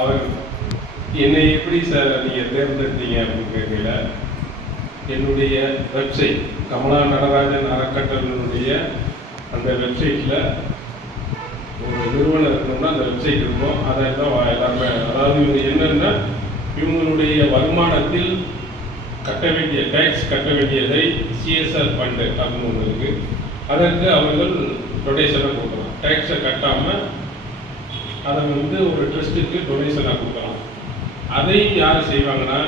அவர் என்னை எப்படி சார் நீங்கள் தேர்ந்தெடுத்தீங்க அப்படின்னு கேட்கல, என்னுடைய வெப்சைட் கமலா நடராஜன் அறக்கட்டளையினுடைய அந்த வெப்சைட்டில் ஒரு நிறுவனம் இருக்கணும்னா அந்த வெப்சைட் இருக்கும். அதை தான் எல்லாருமே, அதாவது இவங்க என்னென்னா இவங்களுடைய வருமானத்தில் கட்ட வேண்டிய டேக்ஸ் கட்ட வேண்டியதை சிஎஸ்ஆர் ஃபண்டு அப்படின்னு ஒன்று இருக்குது. அதற்கு அவர்கள் டொனேஷனை கொடுக்கலாம். டேக்ஸை கட்டாமல் அதை ஒரு ட்ரஸ்ட்டுக்கு டொனேஷனாக கொடுக்கலாம். அதை யார் செய்வாங்கன்னா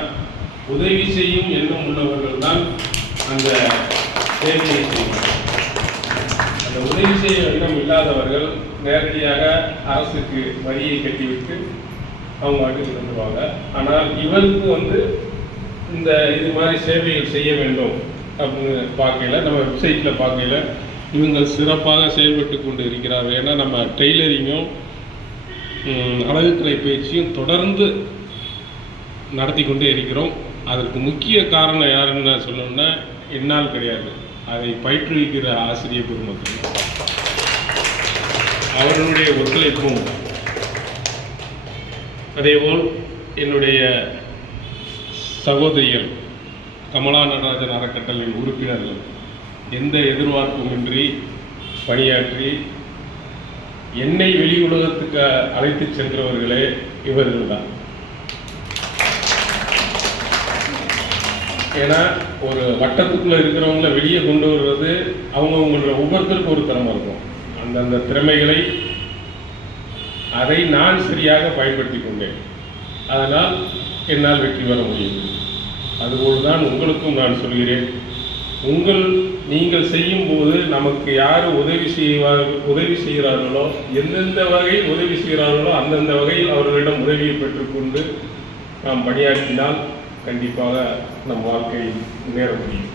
உதவி செய்யும் எண்ணம் உள்ளவர்கள் தான் அந்த சேவையை செய்வாங்க. அந்த உதவி செய்ய எண்ணம் இல்லாதவர்கள் நேரடியாக அரசுக்கு வரியை கட்டிவிட்டு அவங்க வாட்டுக்கு தந்துடுவாங்க. ஆனால் இவருக்கு இந்த இது மாதிரி சேவைகள் செய்ய வேண்டும் அப்படின்னு பார்க்கல, நம்ம வெப்சைட்டில் பார்க்கல இவங்க சிறப்பாக செயல்பட்டு கொண்டு இருக்கிறார்கள். ஏன்னா நம்ம டெய்லரிங்கும் அழகுக்கலை பயிற்சியும் தொடர்ந்து நடத்தி கொண்டே இருக்கிறோம். அதற்கு முக்கிய காரணம் யாருன்னு சொல்லணும்னா என்னால் கிடையாது, அதை பயிற்றுவிக்கிற ஆசிரியர் பெருமக்கள் அவர்களுடைய ஒத்துழைப்பும், அதேபோல் என்னுடைய சகோதரிகள் கமலா நடராஜன் அறக்கட்டளையின் உறுப்பினர்கள் எந்த எதிர்பார்ப்புமின்றி பணியாற்றி என்னை வெளி உலகத்துக்கு அழைத்து சென்றவர்களே இவர்கள் தான். ஏன்னா ஒரு வட்டத்துக்குள்ளே இருக்கிறவங்கள வெளியே கொண்டு வருவது அவங்களோட ஒவ்வொருத்தருக்கும் ஒரு திறமை இருக்கும். அந்தந்த திறமைகளை அதை நான் சரியாக பயன்படுத்தி கொண்டேன். அதனால் என்னால் வெற்றி பெற முடியும். அதுபோல் தான் உங்களுக்கும் நான் சொல்கிறேன், நீங்கள் செய்யும்போது நமக்கு யார் உதவி செய்கிறார்களோ, எந்தெந்த வகையில் உதவி செய்கிறார்களோ அந்தந்த வகையில் அவர்களிடம் உதவியை பெற்றுக்கொண்டு நாம் பணியாற்றினால் கண்டிப்பாக நம் வாழ்க்கை முன்னேற முடியும்.